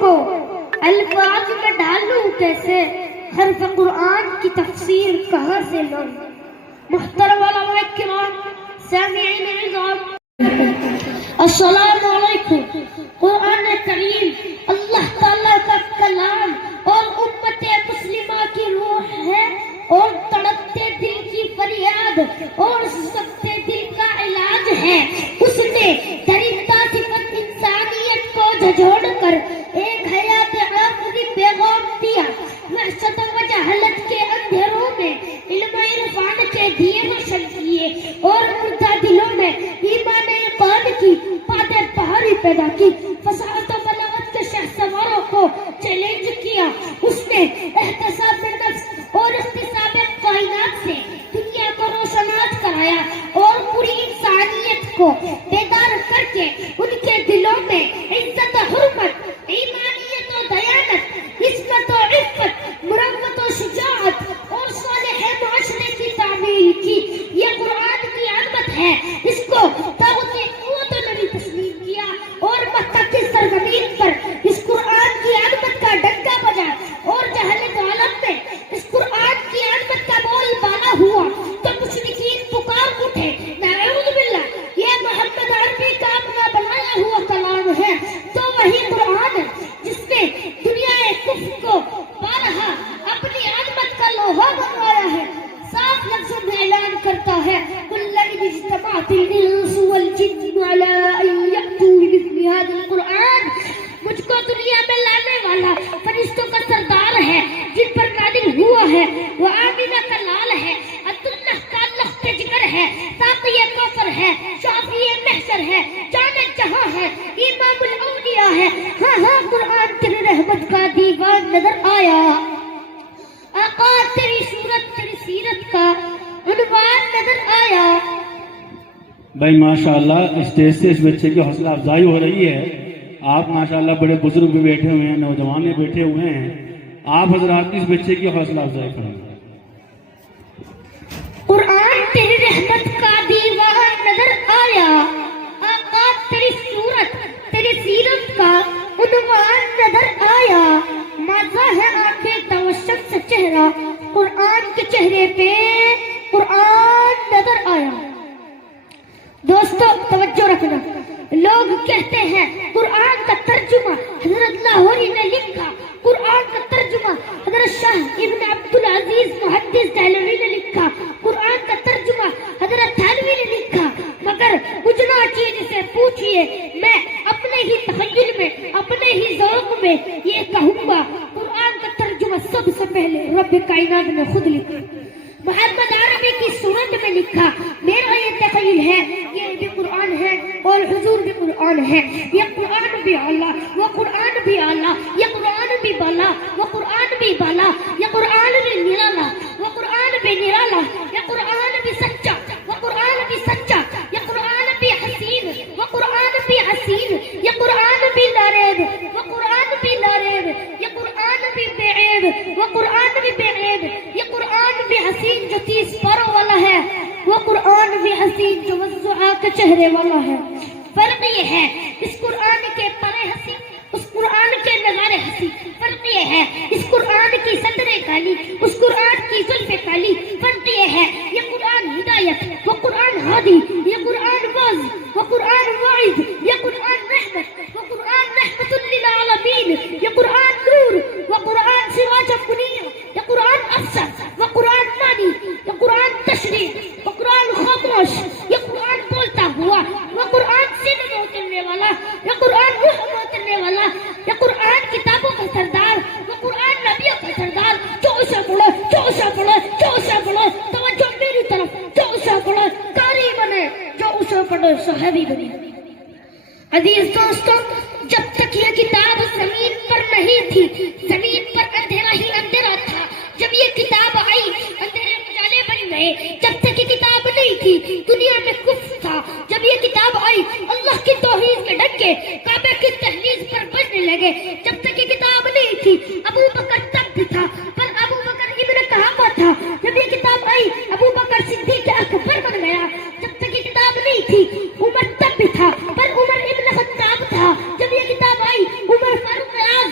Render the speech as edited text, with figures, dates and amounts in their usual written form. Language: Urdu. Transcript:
کو الفاظ میں ڈالوں کیسے، حرف قرآن کی تفسیر کہاں سے لوں؟ محترم علماء کرام، سامعین عزام، السلام علیکم۔ قرآن کریم اللہ تعالیٰ کا کلام اور امت مسلمہ کی روح ہے، اور تڑپتے دل کی فریاد اور سکتے دل کا علاج ہے۔ اس نے درندہ صفت انسانیت کو جھجھوڑ کر ایک حیات آخری پیغام دیا۔ وحشت و جہالت کے اندھیروں میں علم عرفان کے دیے روشن کیے، اور مردہ دلوں میں ایمان یقین کی باتیں بہاری پیدا کی۔ فصاحت و بلاغت کے شہ سواروں کو چیلنج کیا۔ اس نے احتساب نفس اور اختصاب کائنات سے دنیا کو روشناس کرایا، اور پوری انسانیت کو بیدار کر کے ان کے دلوں میں عزت و حرمت، ایمانیت و دیانت، عصمت و عفت، مروت و شجاعت اور صالح معاشرے کی تعمیر کی۔ یہ قرآن کی عظمت ہے، اس کو طاغوت کی قوتوں نے بھی تسلیم کیا، اور مکہ کی سرزمین پر اس قرآن کی عظمت کا ڈنکا بجا، اور جہالت عالم میں اس قرآن کی عظمت کا بول بالا ہوا تو مشرکین پکار اٹھے، نعوذ باللہ یہ محمد عربی کا اپنا بنایا ہوا کلام ہے۔ تو وہی قرآن جس نے دنیا کفر کو بارہا اپنی عظمت کا لوہا بنوایا ہے، صاف لفظوں میں اعلان کرتا ہے، قُلْ لَئِنِ اجْتَمَعَتِ الْإِنسُ وَالْجِنُّ عَلَىٰ أَن يَأْتُوا بِمِثْلِ هَٰذَا الْقُرْآنِ، مجھ کو دنیا میں لانے والا فرشتوں کا سردار ہے، جن پر نازل ہوا ہے، وہ آمینہ کا لال ہے، عبداللہ کا لخت جگر ہے، ساقی کوثر ہے، شافی محشر ہے، جان جہاں ہے، امام الاولیاء ہے۔ ہاں ہاں قرآن تیری رحمت کا دیوان نظر آیا، آقا تیری صورت تیری سیرت کا عنوان نظر آیا۔ بھائی ماشاءاللہ اسٹیج سے اس بچے کی حوصلہ افزائی ہو رہی ہے۔ آپ ماشاءاللہ بڑے بزرگ بھی بیٹھے ہوئے ہیں، نوجوان بھی بیٹھے ہوئے ہیں، آپ حضرات اس بچے کی حوصلہ افزائی کریں۔ قرآن تیری رحمت کا دیوان نظر آیا، آقا تیری صورت تیری سیرت کا عنوان نظر آیا۔ مزہ ہے آنکھیں توشک سے چہرہ، قرآن کے چہرے پہ قرآن نظر آیا۔ دوستو توجہ رکھنا، لوگ کہتے ہیں قرآن کا ترجمہ حضرت لاہوری نے لکھا، قرآن کا ترجمہ حضرت شاہ ابن عبدالعزیز محدث دہلوی نے لکھا، قرآن کا ترجمہ حضرت تھانوی نے لکھا، مگر اجنا چیز سے پوچھئے، میں اپنے ہی تخیل میں اپنے ہی ذوق میں یہ کہوں گا، قرآن کا ترجمہ سب سے پہلے رب کائنات نے خود لکھا، محمد عربی کی صورت میں لکھا۔ میرا یہ تخیل ہے یہ بھی قرآن ہے اور حضور بھی قرآن ہے، یہ قرآن بھی اعلیٰ وہ قرآن بھی اعلیٰ، یہ قرآن بھی بالا وہ قرآن بھی بالا، یہ قرآن بھی نرالا وہ قرآن بھی نرالا، یہ قرآن بھی سچا وہ قرآن بھی سچا، یہ قرآن بھی حسین وہ قرآن بھی حسین، یہ قرآن بھی لاریب وہ قرآن بھی لاریب، یہ قرآن بھی بے عیب وہ قرآن بھی بے عیب، یہ قرآن بھی حسین جو 30 پاروں والا ہے، وہ قرآن بھی حسین جو وضعہ کے چہرے والا ہے۔ فرق یہ ہے اس قرآن کے پرے ہنسی اس قرآن کے نظارے ہنسی، فرق یہ ہے اس قرآن کی صدریں کالی اس قرآن کی زلفیں کالی، فرق یہ ہے یہ قرآن ہدایت وہ قرآن ہادی، یہ قرآن واعظ وہ قرآن واعظ، یہ قرآن رحمت وہ قرآن رحمت للعالمین، یہ قرآن نور وہ قرآن سراج منیر، یہ قرآن افسر وہ قرآن مانی، یہ قرآن تشریح وہ قرآن خاموش، یہ قرآن بولتا ہوا وہ قرآن سینے میں اترنے والا، یہ قرآن روح میں اترنے والا، یہ قرآن کتابوں کا سردار وہ قرآن نبیوں کا سردار، جو اسے پڑھے جو اسے پڑھے جو اسے پڑھے، توجہ میری طرف، جو اسے پڑھے قاری بنے، جو اسے پڑھے صحابی بنے۔ عزیز دوستوں، جب تک یہ کتاب زمین پر نہیں تھی، زمین پر اندھیرا ہی اندھیرا تھا، جب یہ کتاب آئی اندھیرے اجالے بن گئے، جب تک یہ کتاب نہیں تھی دنیا میں کفر تھا، جب یہ کتاب آئی اللہ کی توحید کے ڈنکے کعبے کی دہلیز پر بجنے لگے، جب تک یہ کتاب نہیں تھی ابو بکر تب بھی تھا پر ابو بکر ابن قحافہ تھا، جب یہ کتاب آئی ابو بکر صدیق اکبر بن گیا، جب تک یہ کتاب نہیں تھی عمر تب بھی تھا پر عمر ابن خطاب تھا، جب یہ کتاب آئی عمر فاروق اعظم